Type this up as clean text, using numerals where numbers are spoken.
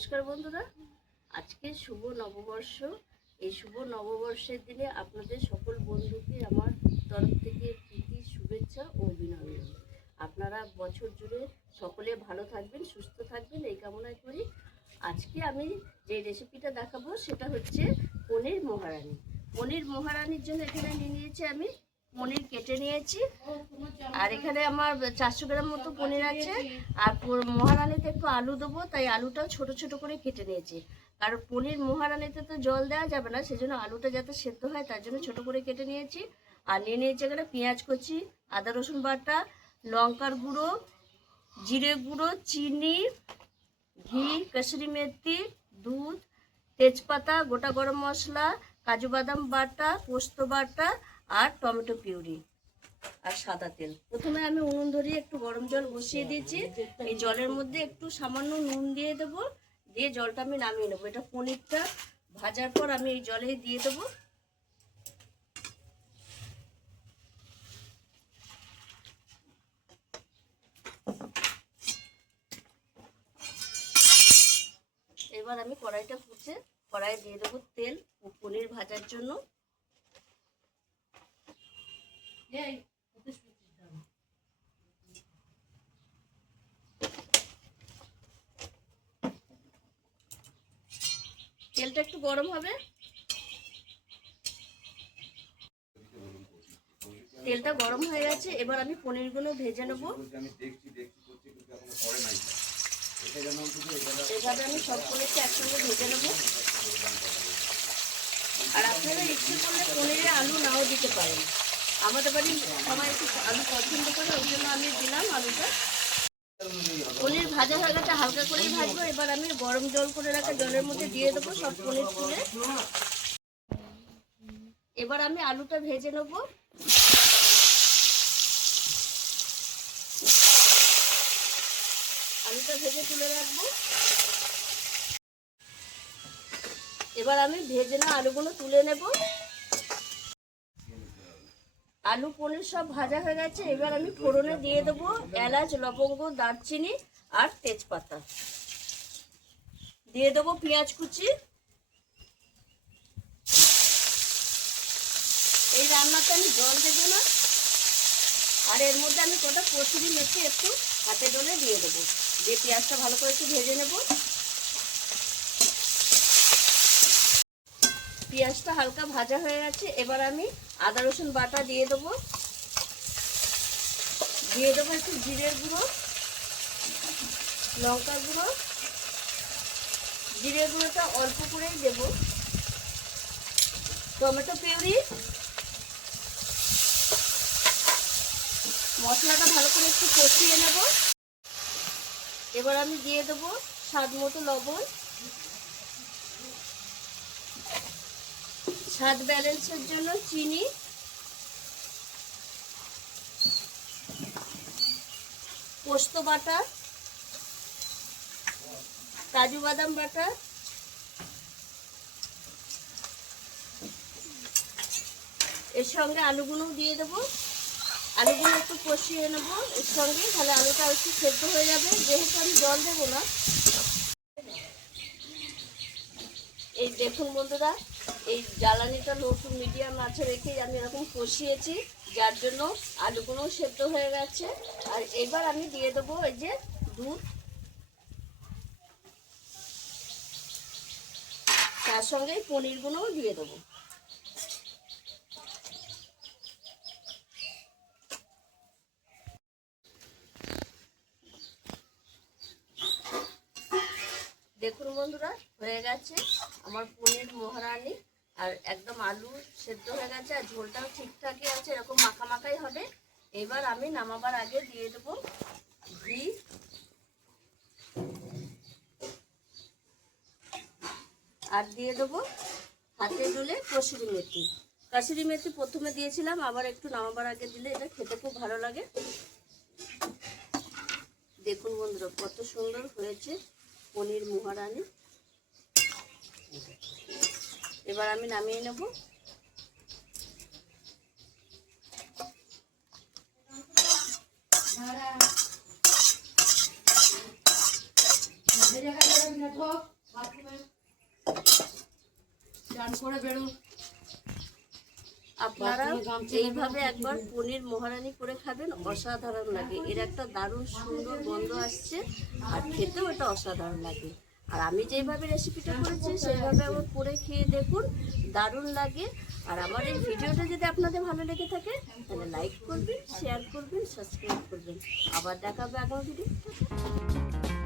নমস্কার বন্ধুরা, আজকে শুভ নববর্ষ। এই শুভ নববর্ষের দিনে আপনাদের সকল বন্ধুকে আমার তরফ থেকে প্রীতি, শুভেচ্ছা ও অভিনন্দন। আপনারা বছর জুড়ে সকলে ভালো থাকবেন, সুস্থ থাকবেন এই কামনা করি। আজকে আমি যে রেসিপিটা দেখাবো সেটা হচ্ছে পনির মহারানি। পনির মহারানির জন্য এখানে নিয়ে নিয়েছি আমি পনির কেটে নিয়েছি, আর এখানে আমার 400 গ্রাম মতো পনির আছে। আর মহারানিতে একটু আলু দেবো, তাই আলুটাও ছোট ছোট করে কেটে নিয়েছি। কারণ পনির মহারানিতে তো জল দেওয়া যাবে না, সেজন্য আলুটা যাতে সেদ্ধ হয় তার জন্য ছোট করে কেটে নিয়েছি। আর নিয়ে নিয়েছি এখানে পেঁয়াজ কুচি, আদা রসুন বাটা, লঙ্কার গুঁড়ো, জিরে গুঁড়ো, চিনি, ঘি, কসুরি মেথি, দুধ, তেজপাতা, গোটা গরম মশলা, কাজু বাদাম বাটা, পোস্ত বাটা আর টমেটো পিউরি আর সাদা তেল। প্রথমে আমি উনুন ধরিয়ে একটু গরম জল বসিয়ে দিয়েছি। এই জলের মধ্যে একটু সামান্য নুন দিয়ে দেবো, দিয়ে জলটা আমি নামিয়ে নেবো। এটা পনিরটা ভাজার পর আমি এই জলে দিয়ে দেবো। এবার আমি কড়াইটা ফুটে কড়াইয়ে দিয়ে দেবো তেল পনির ভাজার জন্য। তেলটা একটু গরম হবে, তেলটা গরম হয়ে গেছে। এবার আমি পনিরগুলো ভেজে নেব। এভাবে আমি সব পনিরটা একসঙ্গে ভেজে নেব। আর আপনারা ইচ্ছে করলে পনিরে আলু নাও দিতে পারেন। আমাদের বাড়ির সবাই একটু আলু পছন্দ করে, ওই জন্য আমি দিলাম আলুটা। পনির ভাজা হয়ে গেছে, হালকা করেই ভাজবো। এবার আমি গরম জল করে রাখা জলের মধ্যে দিয়ে দেবো সব পনির তুলে। এবার আমি আলুটা ভেজে নেব। আলুটা ভেজে তুলে রাখবো। এবার আমি ভেজে না আলুগুলো তুলে নেব। আলু পনির সব ভাজা হয়ে গেছে। এবার আমি ফোড়নে দিয়ে দেবো এলাচ, লবঙ্গ, দারচিনি আর তেজপাতা। দিয়ে দেবো পেঁয়াজ কুচি। এই রান্নাতে আমি জল দেবো না। আর এর মধ্যে আমি কটা কসুরি মেথি একটু হাতে ডলে দিয়ে দেবো, দিয়ে পেঁয়াজটা ভালো করে একটু ভেজে নেব। পেঁয়াজটা হালকা ভাজা হয়ে গেছে। এবার আমি আদা রসুন বাটা দিয়ে দেবো। দিয়ে দেবো একটু জিরের গুঁড়ো, লঙ্কার গুঁড়ো। জিরের গুঁড়োটা অল্প করেই দেবো। Tomato puree. মশলাটা ভালো করে একটু কষিয়ে নেব। এবার আমি দিয়ে দেবো স্বাদ মতো লবণ। স্বাদ ব্যালেন্সের জন্য চিনি, পোস্ত বাটা, কাজু বাদাম বাটা, এর সঙ্গে আলুগুলোও দিয়ে দেবো। আলুগুলো একটু কষিয়ে নেবো এর সঙ্গে, তাহলে আলুটা একটু সেদ্ধ হয়ে যাবে। যেহেতু আমি জল দেবো না। এই দেখুন বন্ধুরা, এই জ্বালানিটা লো টু মিডিয়াম আছে রেখে আমি এরকম কষিয়েছি, যার জন্য আলুগুলোও সেদ্ধ হয়ে গেছে। আর এবার আমি দিয়ে দেবো এই যে দুধ, তার সঙ্গে পনিরগুলোও দিয়ে দেবো। দেখুন বন্ধুরা, হয়ে গেছে আমার পনির মহারানি। আর একদম আলু সেদ্ধ হয়ে গেছে, আর ঝোলটাও ঠিকঠাকই আছে, এরকম মাখা মাখাই হবে। এবার আমি নামাবার আগে দিয়ে দেবো ঘি, আর দিয়ে দেবো হাতে ডলে কসুরি মেথি। কসুরি মেথি প্রথমে দিয়েছিলাম, আবার একটু নামাবার আগে দিলে এটা খেতে খুব ভালো লাগে। দেখুন বন্ধুরা, কত সুন্দর হয়েছে পনির মহারানি। এবার আমি নামিয়ে নেব। আপনারা এইভাবে একবার পনির মহারানি করে খাবেন, অসাধারণ লাগে। এর একটা দারুণ সুন্দর গন্ধ আসছে, আর খেতেও এটা অসাধারণ লাগে। আর আমি যেইভাবে রেসিপিটা করেছি সেইভাবে আবার করে খেয়ে দেখুন, দারুণ লাগে। আর আমার এই ভিডিওটা যদি আপনাদের ভালো লেগে থাকে তাহলে লাইক করবেন, শেয়ার করবেন, সাবস্ক্রাইব করবেন। আবার দেখা হবে আগামী ভিডিও।